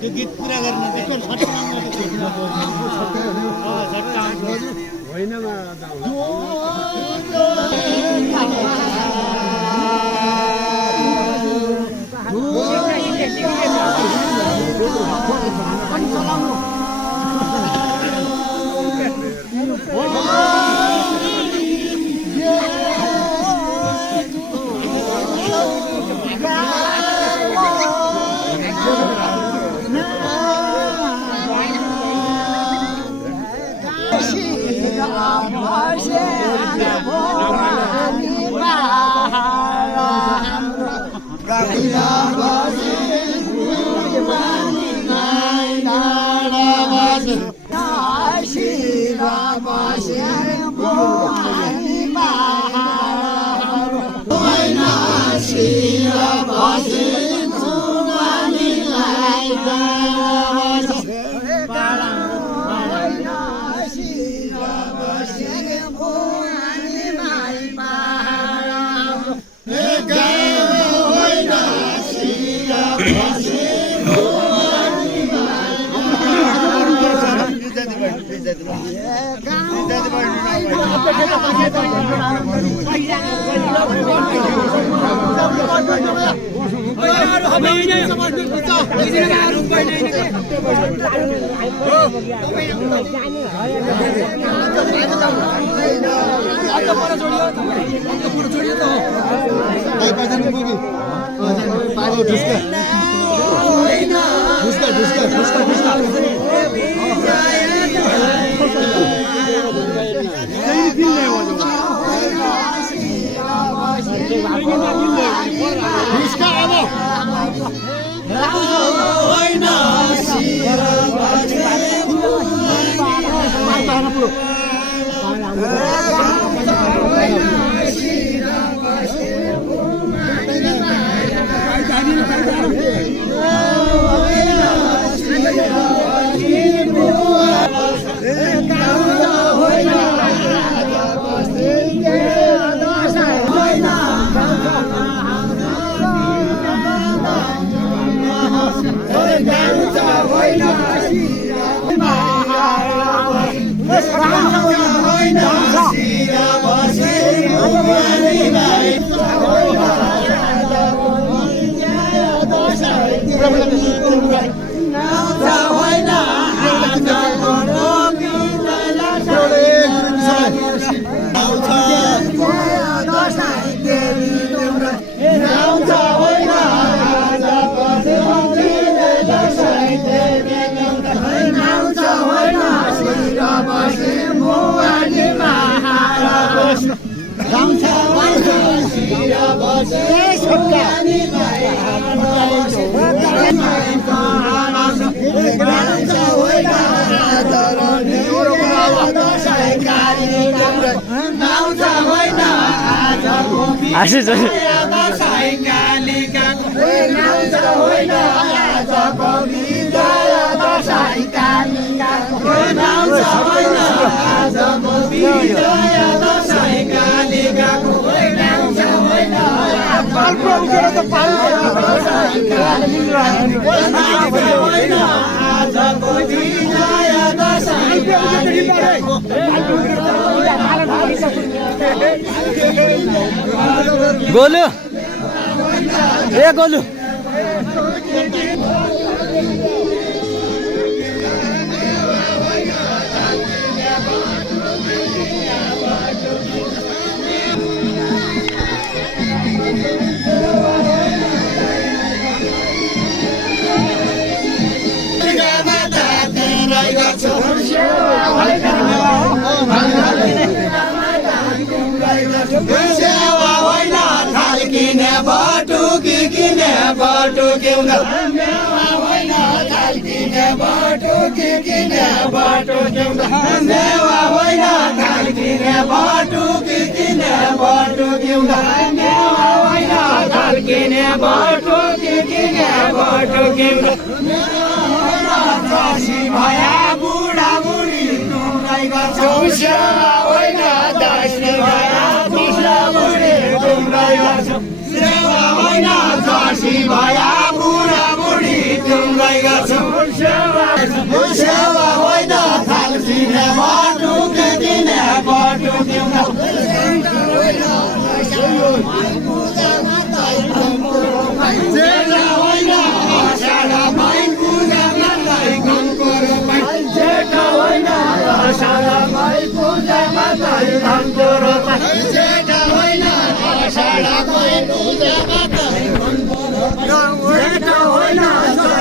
त्यो गीत पुरा गर्न गोलू ए गोलू बुढा बुढी तिम्रै गर्छौ सेवा होइन थाल्छिने बटुके दिने बटुक्यौ जेठा होइन आषाढ माई पूजा मात्रै घमको रोपाई जेठा होइन आषाढ माई पूजा मात्रै घमको रोपाई जेठा होइन आषाढ माई पूजा मात्रै घमको रोपाई जेठा होइन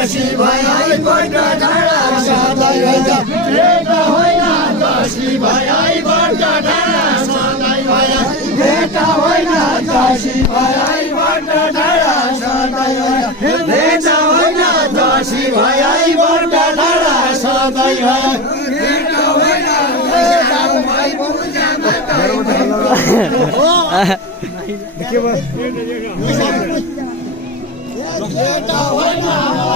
दसी भई बट डाँडा सधैँ भइन्छ जेठा होइन दसी भई बट डाँडा सधैँ भइन्छ जेठा होइन दसी भई बट डाँडा सधैँ भइन्छ जेठा होइन दसी भई बट डाँडा सधैँ भइन्छ जेठा होइन आषाढ माई पूजा मात्रै जेठा होइन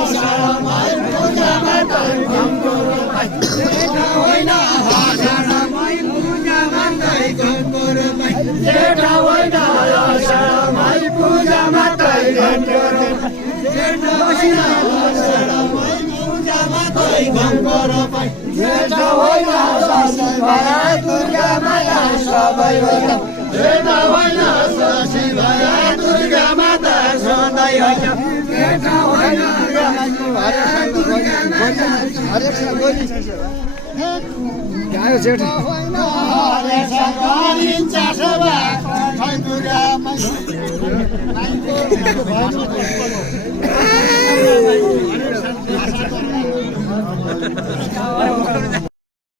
आषाढ माई पूजा मात्रै घमको रोपाई जेठा होइन आषाढ माई पूजा मात्रै घमको रोपाई जेठा होइन आषाढ माई पूजा मात्रै घमको रोपाई जेठा होइन आषाढ माई पूजा मात्रै घमको रोपाई जेठा होइन दसी भई दुर्गा माता सबै होइन जेठा होइन दसी भई दुर्गा माता सधैँ होइन जेठा होइन आयो जेठा गरिन्छ सभा दुर्गा